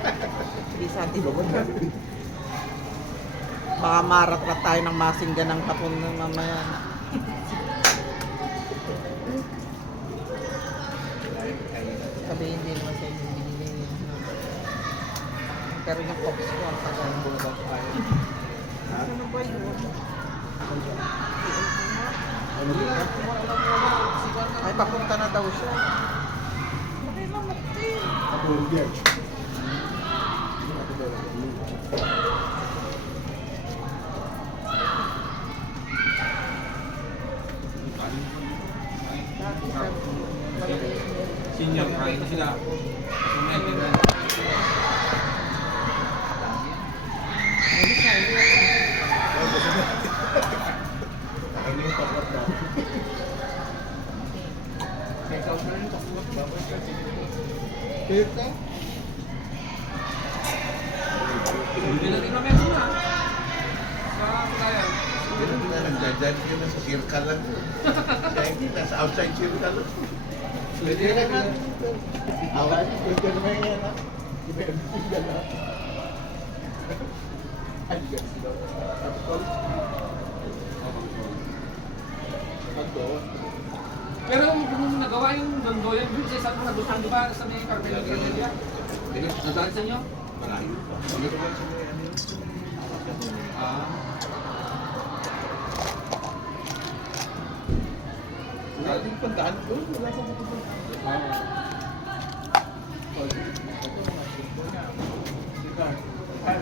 Hindi sa atin. Baka marat-rat tayo ng masinggan ng kapon ng mamaya. Sabi hindi naman sa inyo binili. Pero yung pops ko ang tagal. Ano ba yun? Ay, papunta na daw siya. Bakit naman ito? Senior, kain na sila. Kumain na. Bilangin namin muna. Sa kulayan. Ganun na, nagdadyan ka na sa circle lang. Kaya hindi, nasa outside circle lang. Pwede na nga. Awan, pwede naman yan ha. Iba yung tinggal ha. Ay, ganun sila. Tapos, Pero kung nagawa yung Dondoyan Bridge, saan mo nagustuhan ba sa may Carmelo Granada? Nadaan sa inyo? malayo pa. Siguro lang sa mga ano yun. Ah. Wala din pandaan doon. Wala pa pupunta.